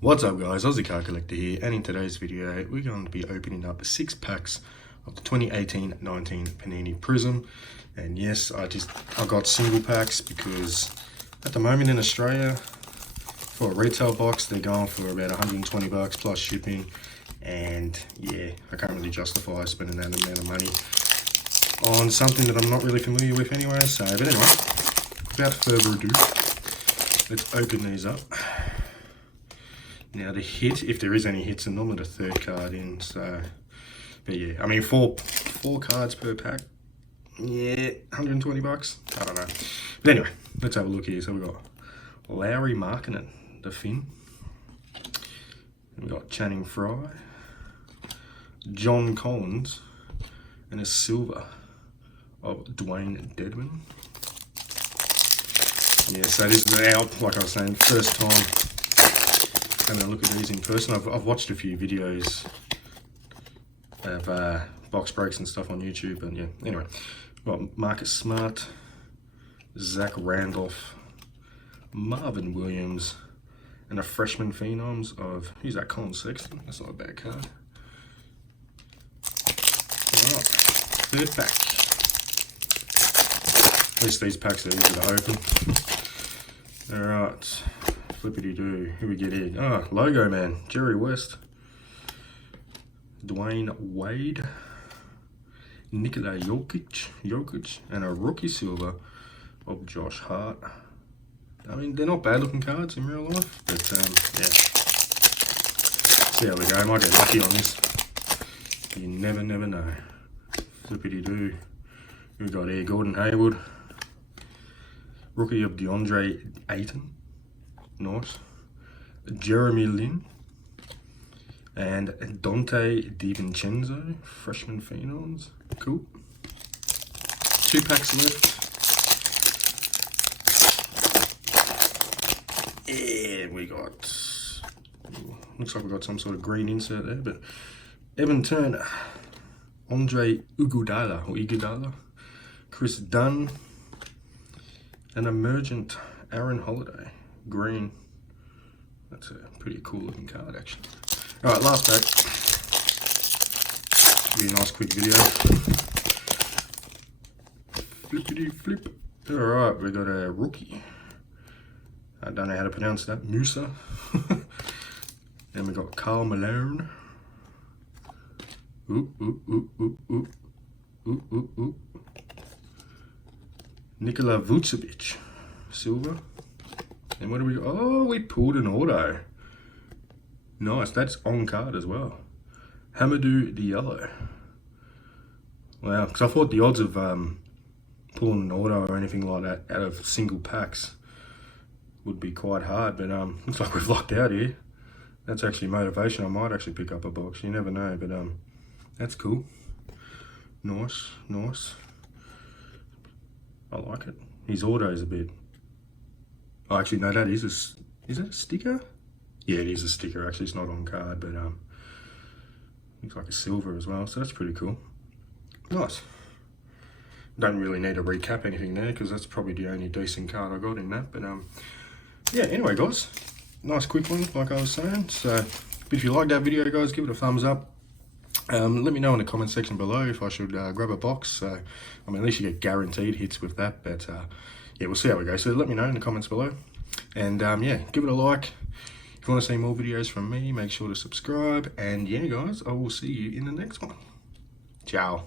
What's up guys, Aussie Card Collector here, and in today's video we're going to be opening up 6 packs of the 2018-19 Panini Prizm. And yes, I got single packs because at the moment in Australia for a retail box they're going for about 120 bucks plus shipping, and yeah, I can't really justify spending that amount of money on something that I'm not really familiar with anyway. So but anyway, without further ado, let's open these up. Now the hit, if there is any hits, are normally the third card in, so, but yeah, I mean four cards per pack, yeah, 120 bucks, I don't know. But anyway, let's have a look here. So we've got Lowry Markkinen, the Finn, and we've got Channing Frye, John Collins, and a silver of Dwayne Dedman. Yeah, so this is now, like I was saying, first time having a look at these in person. I've watched a few videos of box breaks and stuff on YouTube, and yeah, anyway, well, Marcus Smart, Zach Randolph, Marvin Williams, and a freshman phenoms of, who's that, Colin Sexton? That's not a bad card. Alright, third pack. At least these packs are easy to open. Alright. Flippity doo, who we get here? Ah, logo man, Jerry West, Dwayne Wade, Nikola Jokic, and a rookie silver of Josh Hart. I mean, they're not bad looking cards in real life, but yeah. See how we go. I might get lucky on this. You never know. Flippity doo. Who we got here? Gordon Hayward, rookie of DeAndre Ayton. Nice. Jeremy Lin and Dante DiVincenzo, freshman phenoms. Cool. 2 packs left. And we got, looks like we got some sort of green insert there, but Evan Turner, Andre Iguodala, Chris Dunn, and emergent Aaron Holiday. Green. That's a pretty cool looking card actually. Alright, last pack. Should be a nice quick video. Flippity flip. Alright, we got a rookie. I don't know how to pronounce that. Musa. Then we got Karl Malone. Nikola Vucevic, silver. And what do we got? Oh, we pulled an auto. Nice, that's on card as well. Hamidou Diallo. Wow, because I thought the odds of pulling an auto or anything like that out of single packs would be quite hard, but looks like we've locked out here. That's actually motivation. I might actually pick up a box. You never know, but that's cool. Nice. I like it. His auto is a bit. Oh, actually, no, that is that a sticker? Yeah, it is a sticker. Actually, it's not on card, but looks like a silver as well, so that's pretty cool. Nice. Don't really need to recap anything there because that's probably the only decent card I got in that. But yeah. Anyway, guys, nice quick one, like I was saying. So, if you like that video, guys, give it a thumbs up. Let me know in the comment section below if I should grab a box. So, I mean, at least you get guaranteed hits with that, but. Yeah, we'll see how we go. So let me know in the comments below. And yeah, give it a like. If you want to see more videos from me, make sure to subscribe. And yeah, guys, I will see you in the next one. Ciao.